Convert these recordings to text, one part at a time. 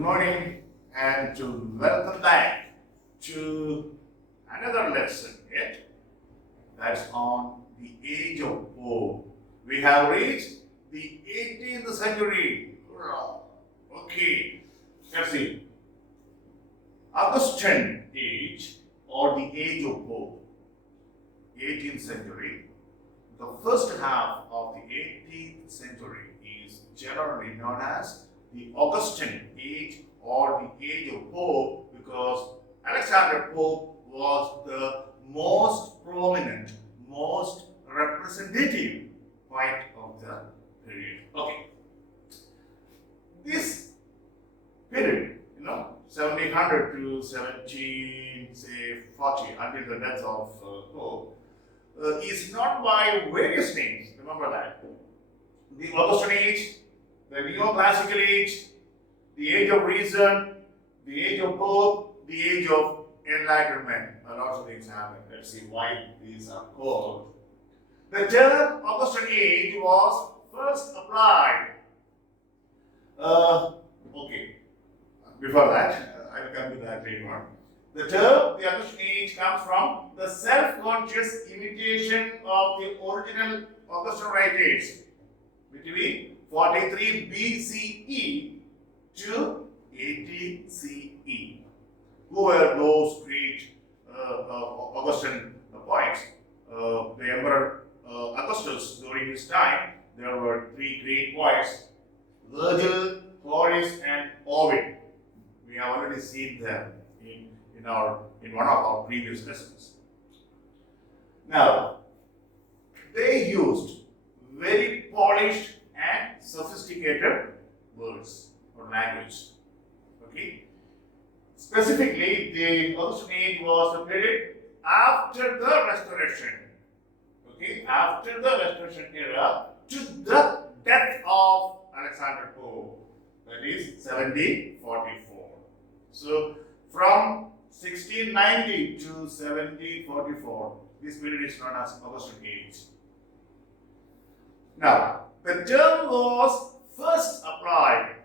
morning and to welcome back to another lesson yet that's on the age of Pope. We have reached the 18th century. Okay, let's see. Augustine age or the age of Pope, 18th century. The first half of the 18th century is generally known as the Augustine age or the age of Pope because Alexander Pope was the most prominent, most representative point of the period. Okay. This period, 1700 to 1740 until the death of Pope, is known by various names. Remember that. The Augustan age, the neoclassical age, the age of reason, the age of Pope, the age of enlightenment. A lot of things happen. Let's see why these are called. The term Augustan age was first applied. Before that, I will come to that later on. The term, the Augustan age, comes from the self-conscious imitation of the original Augustan writers between 43 BCE to 80 CE. Who were those great Augustan poets? The Emperor Augustus, during his time, there were three great poets: Virgil, Horace, and Ovid. We have already seen them in one of our previous lessons. Now, they used very polished and sophisticated words or language. Okay. Specifically, the Augustan age was the period after the Restoration. Okay, after the Restoration era to the death of Alexander Pope, that is 1744. So, from 1690 to 1744, this period is known as Augustan age. Now, the term was first applied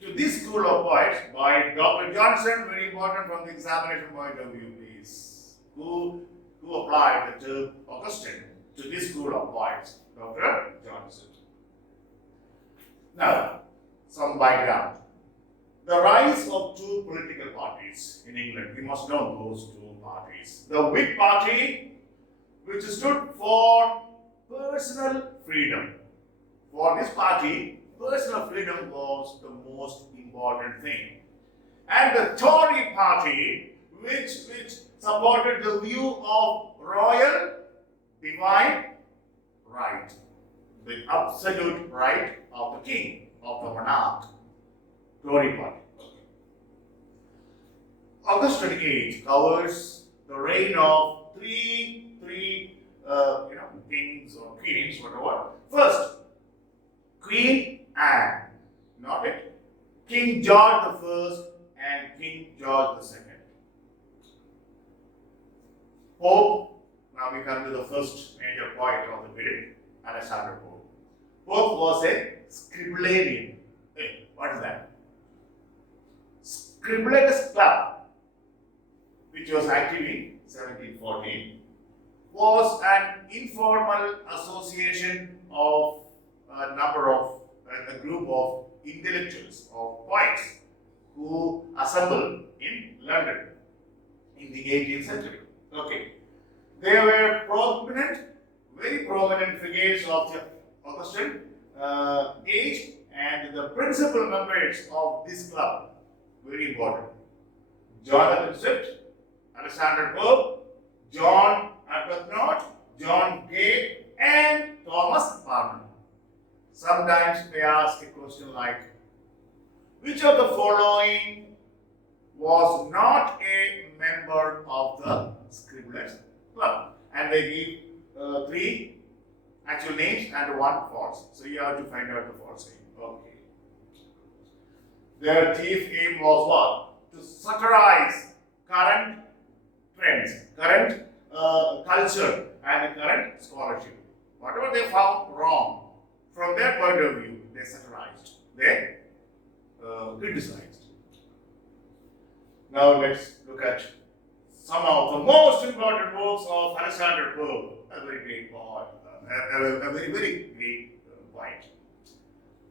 to this school of poets by Dr. Johnson, very important from the examination point of view, please. Who applied the term Augustine to this school of poets? Dr. Johnson. Now, some background. The rise of two political parties in England, we must know those two parties. The Whig Party, which stood for personal freedom. For this party, personal freedom was the most important thing. And the Tory Party, which supported the view of royal divine right, the absolute right of the king, of the monarch. Tory Party. Augustan age covers the reign of three kings or queens, whatever. First, Queen Anne, not it. King George I and King George II. Pope, now we come to the first major poet of the period, Alexander Pope. Pope was a scribblarian. Hey, what is that? Scriblerus Club, which was active in 1714, was an informal association of a group of intellectuals, of poets, who assembled in London in the 18th century. Okay. They were very prominent figures of the Augustan age, and the principal members of this club, very important: John the Baptist, Alexander Pope, John Arbuthnot, John Gay, and Thomas Parnell. Sometimes they ask a question like, which of the following was not a member of the Scribblers Club? And they give three actual names and one false. So you have to find out the false name. Okay. Their chief aim was what? To satirize current trends, current culture, and current scholarship. Whatever they found wrong, from their point of view, they satirized. They criticized. Now let's look at some of the most important works of Alexander Pope. A very great poet, a very, very great poet.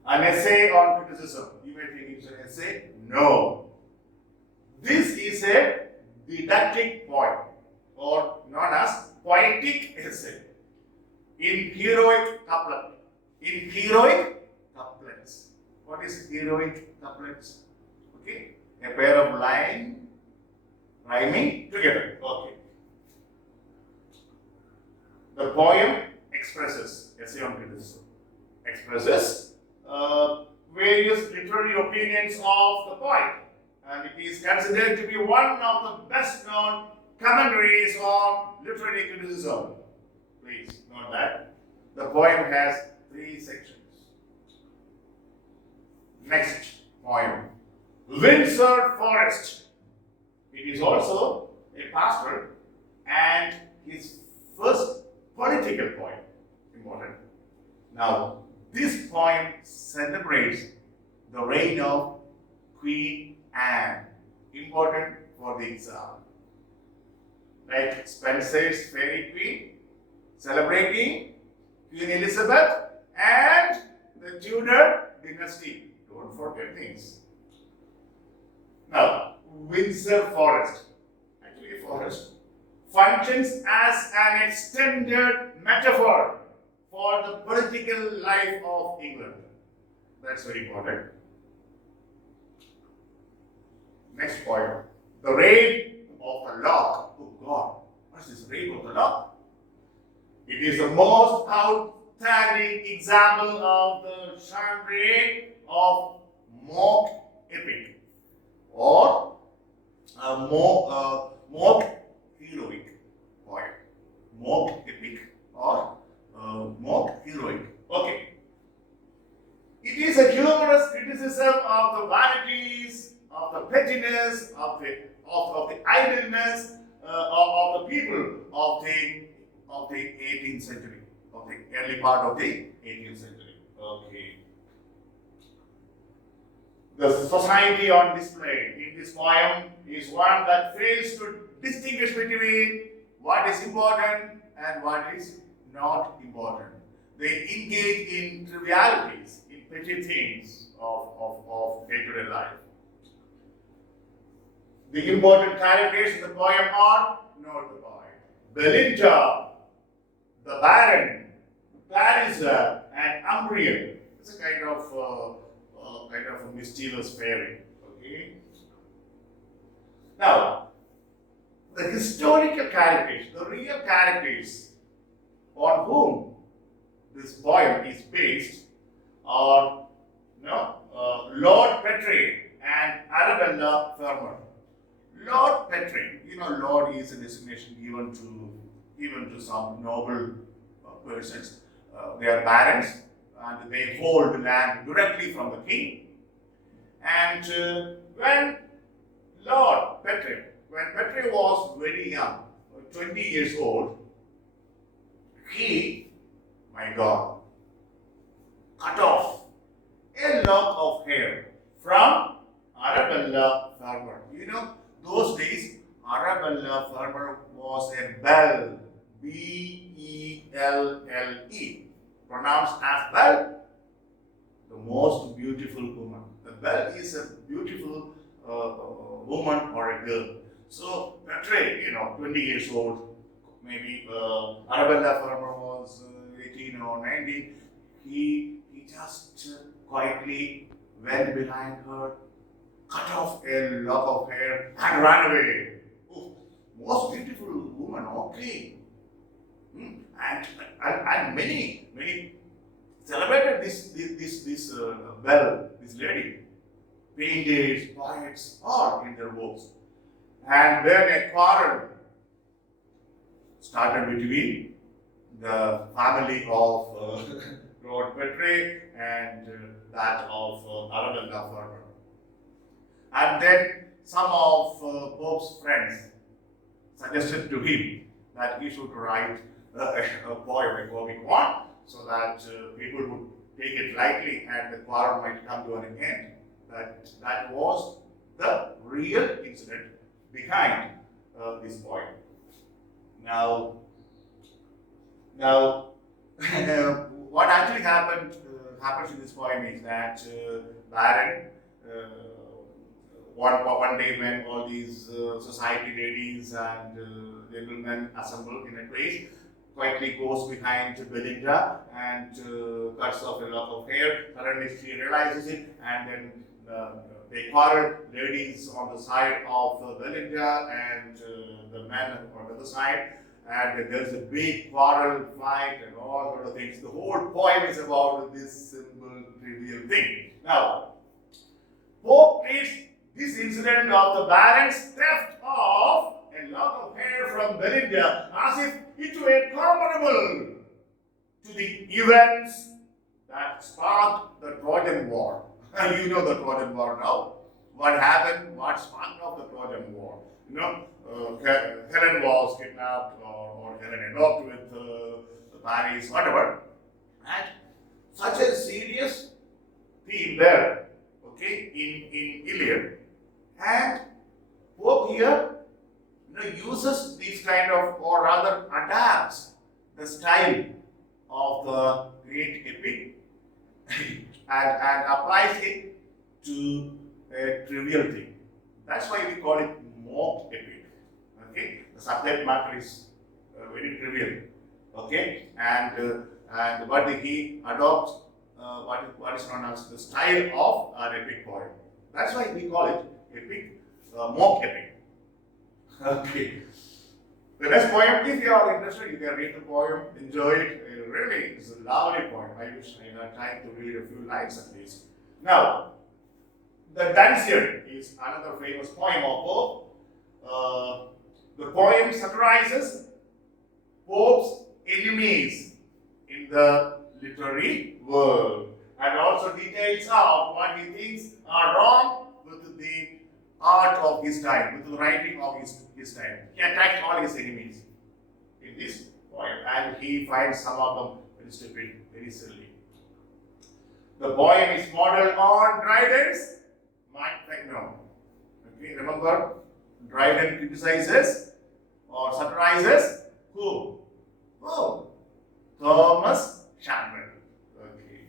An essay on criticism. You may think it's an essay. No. This is a didactic poem, or known as poetic essay, in heroic couplet. In heroic couplets. What is heroic couplets? Okay, a pair of lines rhyming together. Okay. The poem expresses, essay on criticism, expresses various literary opinions of the poet, and it is considered to be one of the best known commentaries on literary criticism. Please note that. The poem has 3 sections. Next poem, Windsor Forest. It is also a pastor and his first political poem. Important. Now, this poem celebrates the reign of Queen Anne. Important for the exam. Like Spenser's Fairy Queen, celebrating Queen Elizabeth and the Tudor dynasty. Don't forget things. Now, Windsor Forest, actually a forest, functions as an extended metaphor for the political life of England. That's very important. Next point, the Raid of the Lock. Oh God, what's this Raid of the Lock? It is the most outstanding example of the genre of mock epic or mock heroic poem. Mock epic or mock heroic. Okay. It is a humorous criticism of the vanities, of the pettiness, of the idleness of the people of the 18th century, of the early part of the 18th century. Okay. The society on display in this poem is one that fails to distinguish between what is important and what is not important. They engage in trivialities, in petty things of day-to-day life. The important characters in the poem are not the poem. Belinda, the Baron, Clarissa, and Umbrian. It's a kind of a mischievous fairy. Okay. Now, the historical characters, the real characters on whom this poem is based are Lord Petre and Arabella Fermor. Lord Petre, Lord is a designation given to some noble persons. They are barons and they hold land directly from the king. And when Petre was very young, 20 years old, he, my God, cut off a lock of hair from Arabella Fermor. Those days, Arabella Fermor was a belle, B-E-L-L-E, pronounced as belle, the most beautiful woman. The belle is a beautiful woman or a girl. So Petre, 20 years old, maybe Arabella Fermor was 18 or 19. He just quietly went behind her, cut off a lock of hair, and ran away. Oh, most beautiful woman, okay. And many celebrated this belle, this lady. Painters, poets, all in their works. And then a quarrel started between the family of Lord Petre and that of Arabella Fermor. And then some of Pope's friends suggested to him that he should write a poem, a comic one, so that people would take it lightly and the quarrel might come to an end. That was the real incident behind this poem. Now, now, what actually happens in this poem is that Baron, one day when all these society ladies and gentlemen assemble in a place, quietly goes behind Belinda and cuts off a lock of hair. Suddenly she realizes it, and then they quarrel. Ladies on the side of Belinda and the men on the other side, and there's a big quarrel, fight, and all sort of things. The whole poem is about this simple, trivial thing. Now, Pope treats this incident of the Baron's theft of a lock of hair from Belinda as if it were comparable to the events that sparked the Trojan War. You know the Trojan War now. What happened? What sparked off the Trojan War? You know, Helen was kidnapped or Helen eloped with Paris, whatever. And such a serious theme there, okay, in Iliad. And Pope here uses these kind of, or rather adapts the style of the great epic and applies it to a trivial thing. That's why we call it mock epic. Okay, the subject matter is very trivial. Okay, and but he adopts what is known as the style of an epic poem. That's why we call it epic, mock epic. Okay. The next poem, if you are interested, you can read the poem, enjoy it. Really, it's a lovely poem. I wish I had time to read a few lines at least. Now, the Dancian is another famous poem of Pope. The poem satirizes Pope's enemies in the literary world and also details out what he thinks are wrong with the art of his time, with the writing of his time. He attacked all his enemies in this poem, and he finds some of them very stupid, very silly. The poem is modeled on Dryden's Mantegno. Okay, remember, Dryden criticizes or satirizes who? Who? Thomas Shannon. Okay.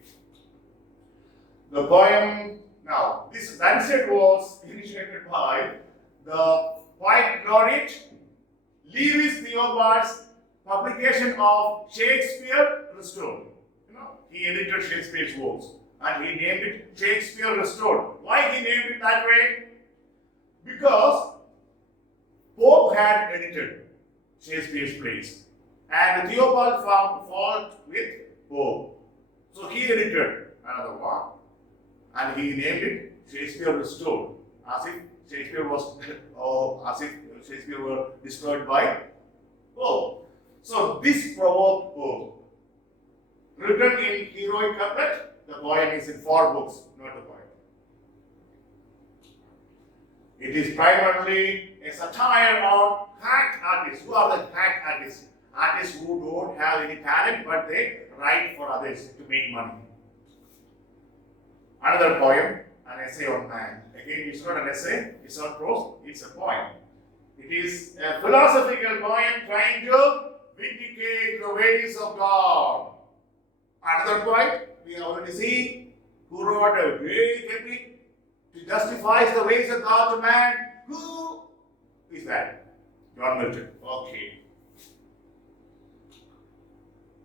The poem. Now, this Dancian was initiated by the poet laureate Lewis Theobald's publication of Shakespeare Restored. He edited Shakespeare's works and he named it Shakespeare Restored. Why he named it that way? Because Pope had edited Shakespeare's plays and Theobald found fault with Pope. So he edited another one. And he named it Shakespeare Restored, as if Shakespeare was, as if Shakespeare were destroyed by Pope. So this provoked Pope. Written in heroic couplet, the poem is in 4 books, not a poem. It is primarily a satire on hack artists. Who are the hack artists? Artists who don't have any talent, but they write for others to make money. Another poem, an essay on man. Again, it's not an essay, it's not prose, it's a poem. It is a philosophical poem trying to vindicate the ways of God. Another poem, we have already seen, who wrote a great epic to justify the ways of God to man. Who is that? John Milton. Okay.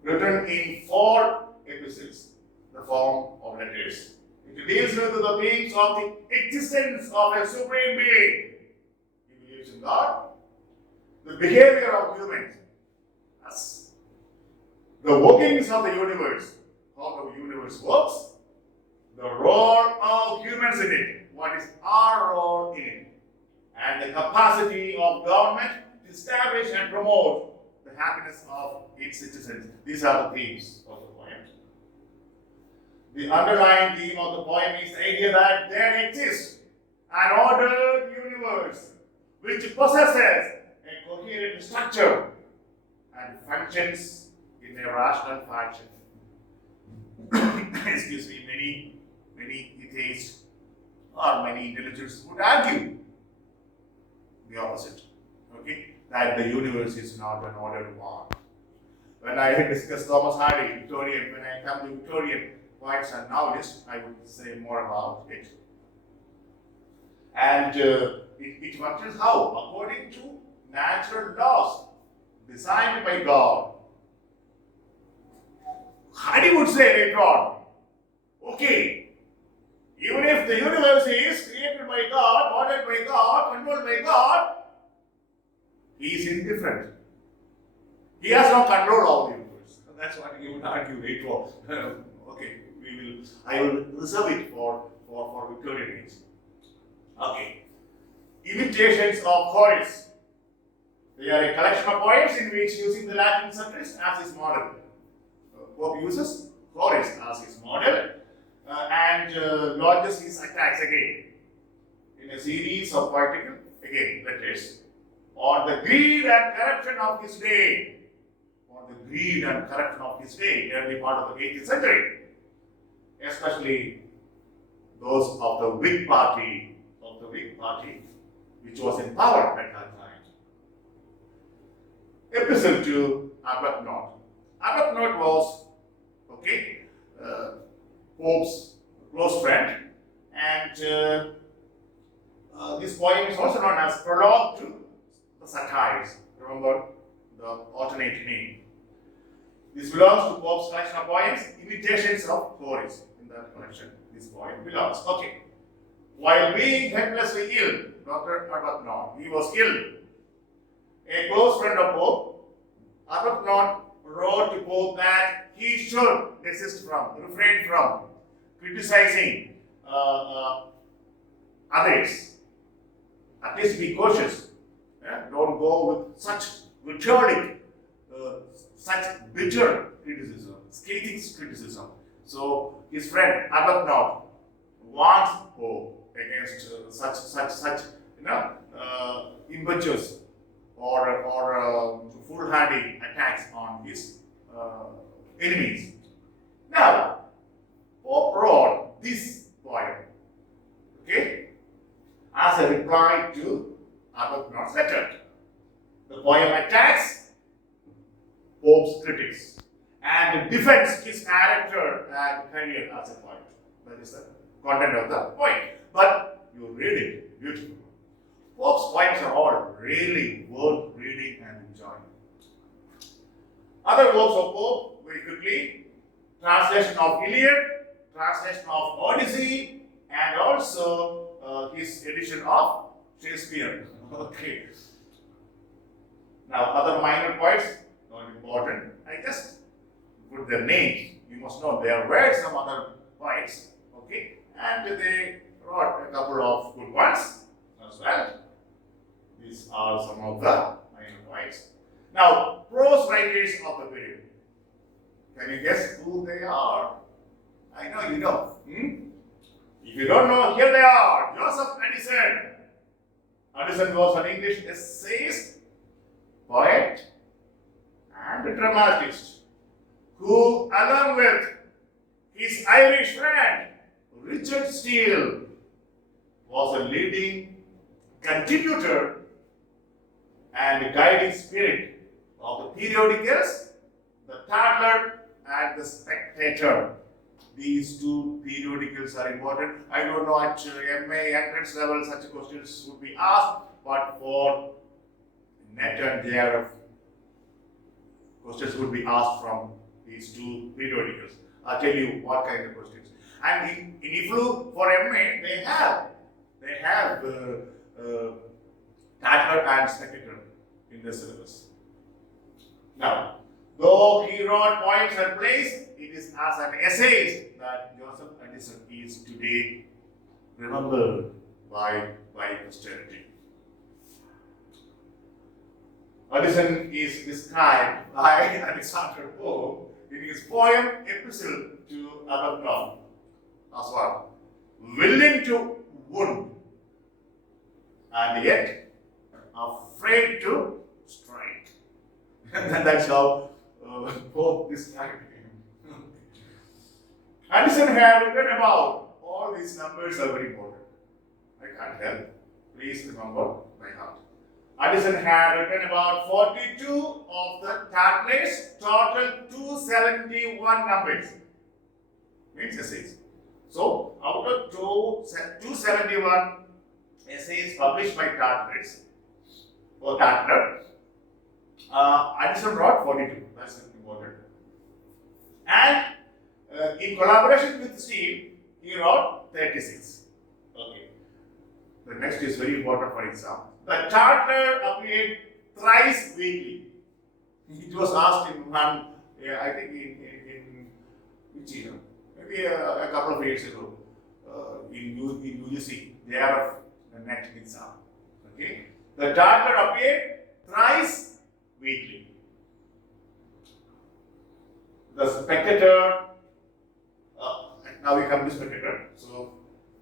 Written in 4 epistles, the form of letters. It deals with the themes of the existence of a supreme being. He believes in God. The behavior of humans. Us. The workings of the universe. How the universe works. The role of humans in it. What is our role in it? And the capacity of government to establish and promote the happiness of its citizens. These are the themes of the poem. The underlying theme of the poem is the idea that there exists an ordered universe which possesses a coherent structure and functions in a rational fashion. Excuse me, many atheists or many intellectuals would argue the opposite. Okay, that the universe is not an ordered one. When I discuss Thomas Hardy, Victorian, when I come to Victorian poets and novelists, I would say more about it. And it functions how? According to natural laws designed by God. Hardy would say later on, okay, even if the universe is created by God, ordered by God, controlled by God, he is indifferent. He has no control of the universe. That's what he would argue later on. Okay, I will reserve it for Victorian age. Okay. Imitations of Horace. They are a collection of poems in which using the Latin subtext as his model. Pope uses Horace as his model and launches his attacks again in a series of poetical letters on the greed and corruption of his day. On the greed and corruption of his day, early part of the 18th century, especially those of the Whig Party, which was in power at that time. Epistle to Arbuthnot. Arbuthnot was Pope's close friend, and this poem is also known as Prologue to the Satires. Remember the alternate name. This belongs to Pope's collection of poems, imitations of Horace. In that collection, this poem belongs. Okay. While being helplessly ill, Dr. Arbuthnot, he was ill. A close friend of Pope, Arbuthnot wrote to Pope that he should refrain from criticizing others. At least be cautious. Don't go with such vitriolic, such bitter criticism, scathing criticism. So his friend Arbuthnot warns Pope against such impetuous or foolhardy attacks on his enemies. Now, Pope wrote this poem, as a reply to Arbuthnot's letter. The poem attacks Pope's critics and defends his character and career as a poet. That is the content of the poem. But you read it beautifully. Pope's poems are all really worth reading and enjoying. Other works of Pope, very quickly: translation of Iliad, translation of Odyssey, and also his edition of Shakespeare. Okay. Now, other minor poets, not important. I just put their names. You must know there were some other poets, and they wrote a couple of good ones as well. These are some of the minor poets. Now, prose writers of the period. Can you guess who they are? I know you know. If you don't know, here they are. Joseph Addison. Addison was an English essayist, poet, and a dramatist who, along with his Irish friend Richard Steele, was a leading contributor and guiding spirit of the periodicals, the Tatler and the Spectator. These two periodicals are important. I don't know at MA entrance level such questions would be asked, but for NET and JRF, questions would be asked from these two periodicals. I'll tell you what kind of questions. And in IFLU for MA, they have Tatler and Spectator in the syllabus. Now, though he wrote poems and plays, it is as an essayist that Joseph Addison is today remembered by posterity. Addison is described by Alexander Pope in his poem Epistle to Arbuthnot as well. Willing to wound and yet afraid to strike. And that's how Pope described him. Addison had written about all these numbers are very important. I can't help. Please remember by heart. Addison had written about 42 of the Tartlet's total 271 numbers. Means essays. So, out of 271 essays published by Tartlet, Addison wrote 42. That's important. And in collaboration with Steve, he wrote 36. Okay. The next is very important for exam. The Tartlet appeared thrice weekly. It was asked in one, I think in which year? Maybe a couple of years ago in UGC, JRF NET exam. Okay. The Tartlet appeared thrice weekly. The Spectator, now we come to Spectator. So,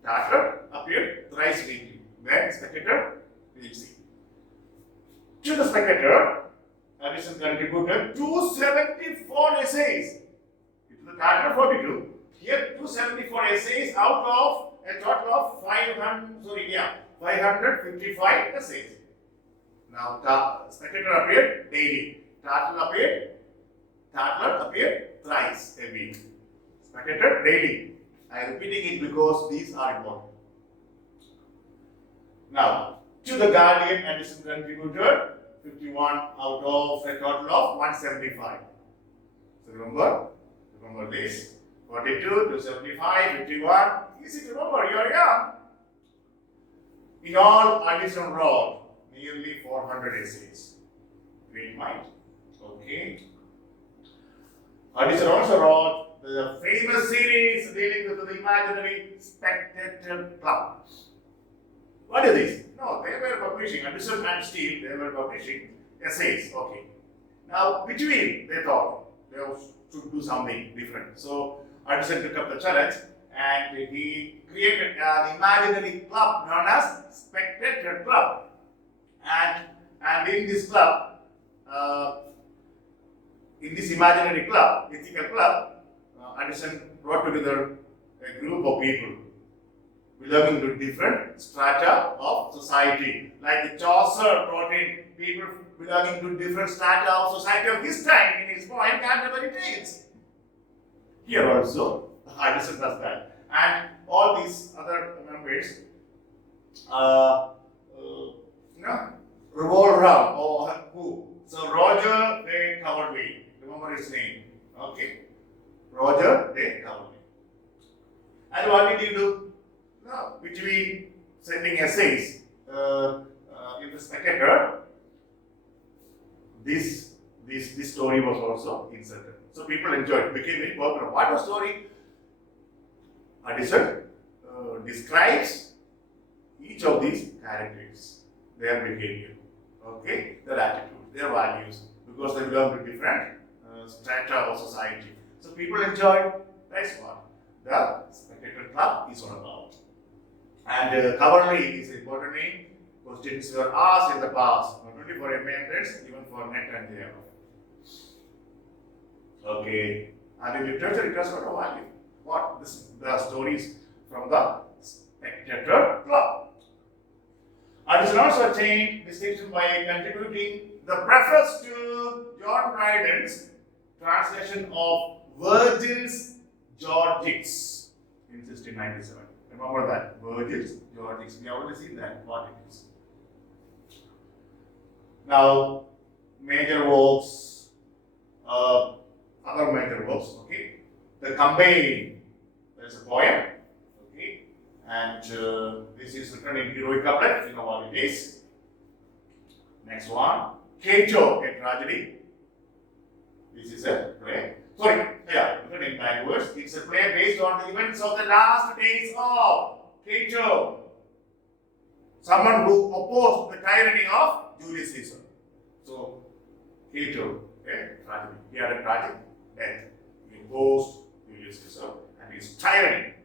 Tartlet appeared thrice weekly. Then Spectator, we will see. To the Spectator, Addison contributed 274 essays. It was the Tartlet 42. Here, 274 essays out of a total of 555 essays. Now, Spectator appeared daily. Tartlet appeared thrice a week. Spectator daily. I am repeating it because these are important. Now, to the Guardian, Addison contributed 51 out of a total of 175. So remember this. 42, 275, 51. Easy to remember, you are young. In all, Addison wrote nearly 400 essays. Great mind. Okay. Addison also wrote the famous series dealing with the imaginary Spectator Club. What is this? No, they were publishing, Addison and Steve, they were publishing essays. Okay. Now, between, they thought they should do something different. So, Addison took up the challenge and he created an imaginary club known as Spectator Club. And in this club, in this imaginary club, ethical club, Addison brought together a group of people belonging to different strata of society. Like Chaucer brought in people belonging to different strata of society of his time in his poem Canterbury Tales. Here also, Addison does that. And all these other members revolve around, or who? So Roger de Coverley, remember his name. Okay. Roger de Coverley. And what did he do? No, between sending essays in the Spectator, this story was also inserted. So people enjoyed, became very popular. What was the story? Addison describes each of these characters, their behavior, okay, their attitude, their values, because they belong to different strata of society. So people enjoyed. That's what the Spectator Club is all about. And Coverley is an important name. Questions were asked in the past, not only for MA entrance, even for NET and JRF. Okay. And in literature, it has got a value. What? The stories from the Spectator Club. Addison also attained distinction by contributing the preface to John Dryden's translation of Virgil's Georgics in 1697. Remember that, Virgil's Georgics. We have already seen that, what it is. Now, major works, other major works, okay. The Campaign, there's a poem, okay. And this is written in heroic couplet, you know what it is. Next one, Cato, a tragedy. This is a play. Written in 9 words. It's a play based on the events of the last days of Cato, someone who opposed the tyranny of Julius Caesar. So, Cato, a tragedy. He had a tragic death. He opposed Julius Caesar and his tyranny.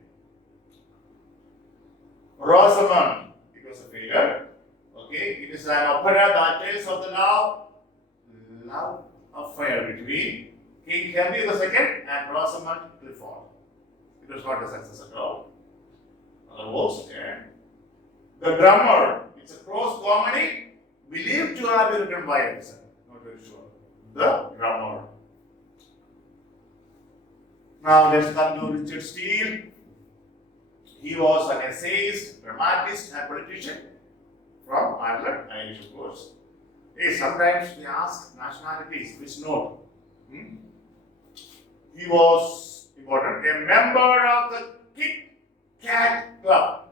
Rosamund, it was a failure. Okay, it is an opera that tells of the love affair between King Henry II and Rosamund Clifford. It was not a success at all. Other works, The Drummer. It's a prose comedy believed to have been written by Edison. Not very sure. The Drummer. Now let's come to Richard Steele. He was an essayist, dramatist, and politician from Ireland, Irish, of course. Sometimes we ask nationalities, which note? He was important. A member of the Kit Kat Club,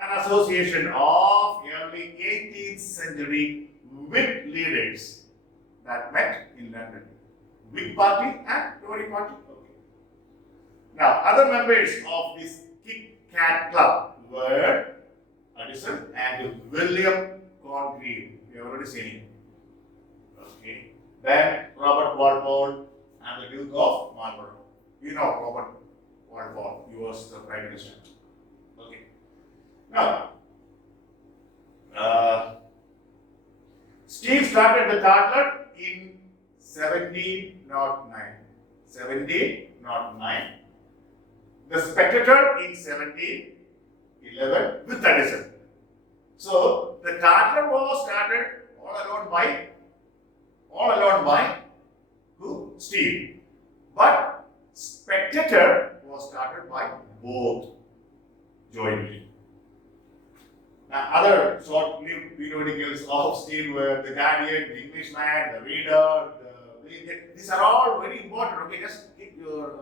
an association of early 18th century Whig leaders that met in London. Whig Party and Tory Party. Okay. Now, other members of this Kit Kat Club were Addison and William Congreve. We have already seen him. Okay. Then Robert Walpole and the Duke of Marlborough. You know Robert Walpole. He was the Prime Minister. Okay. Now, Steele started the Tatler in 1709. 1709. The Spectator in 1711 with Addison. So the Tatler was started all alone by who? Steele. But Spectator was started by both jointly. Now, other short-lived periodicals of Steele were the Guardian, the Englishman, the Reader. These are all very important. Okay, just keep your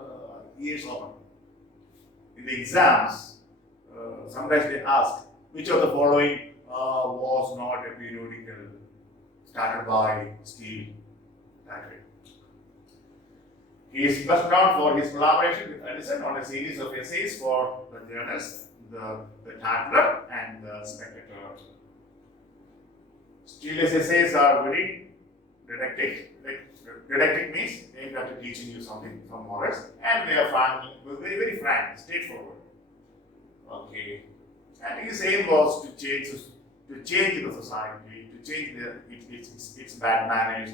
ears open. In the exams, sometimes they ask which of the following was not a periodical started by Steele. That way. He is best known for his collaboration with Addison on a series of essays for the journals, the Tatler and the Spectator. Steele's essays are very didactic. Didactic means aimed at teaching you something, some morals, and they are very, very frank, straightforward. Okay. And his aim was to change the society, to change its bad manners,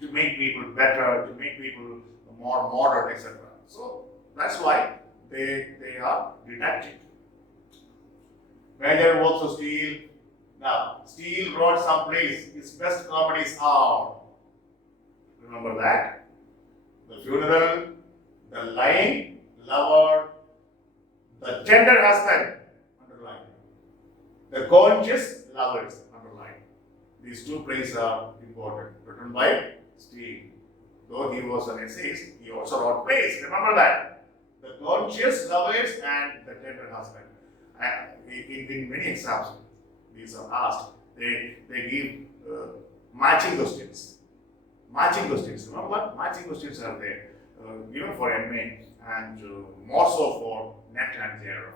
to make people better, to make people more modern, etc. So that's why they are didactic. Major works of Steele. Now, Steele wrote some plays. His best comedies are, remember that, The Funeral, The Lying Lover, The Tender Husband, underline, The Conscious Lovers, underline. These two plays are important, written by Steele. Though he was an essayist, he also wrote plays. Remember that. The Conscious Lovers and The Tender Husband. In many exams, these are asked. They give matching questions. Matching questions. Remember what? Matching questions are there. Even for MA and more so for NET and JRF.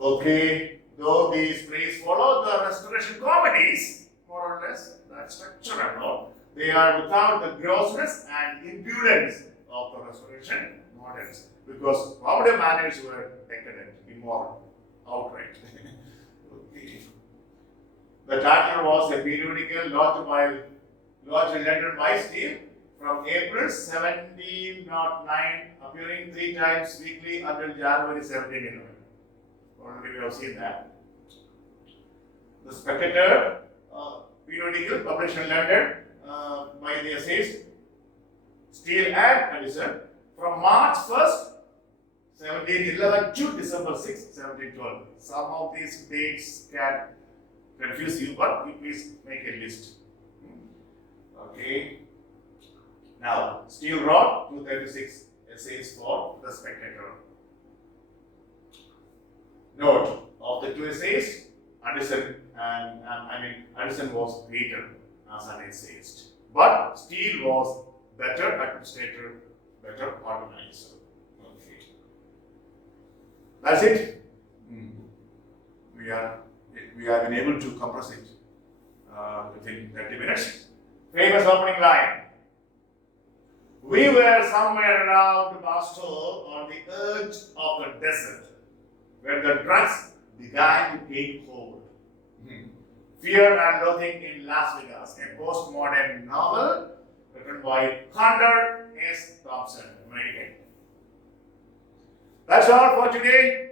Okay. Though these plays follow the Restoration comedies, more or less, that structure and all, they are without the grossness and impudence of the Restoration moderns, because comedy manners were decadent, immoral, outright. Okay. The Tatler was a periodical launched in London by Steele from April 1709, appearing 3 times weekly until January 1711. Already we have seen that. The Spectator, periodical published in London by the essayists Steele and Addison from March 1st, 1711 to December 6th, 1712. Some of these dates can confuse you, but you please make a list. Okay. Now, Steele wrote 236 essays for the Spectator. Note, of the 2 essays, Addison was greater as an essayist, but Steele was better administrator, better organizer. Okay, that's it. We have been able to compress it within 30 minutes. Famous opening line. We were somewhere around Boston on the edge of the desert, where the drugs began to take hold. Fear and Loathing in Las Vegas, a postmodern novel written by Hunter S. Thompson, American. That's all for today.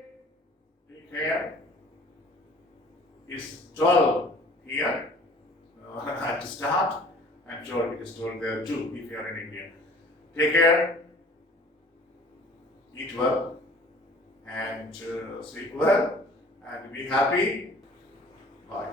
Take care. is 12 here at the start. I'm sure it is 12 there too if you are in India. Take care, eat well, and sleep well, and be happy. Bye.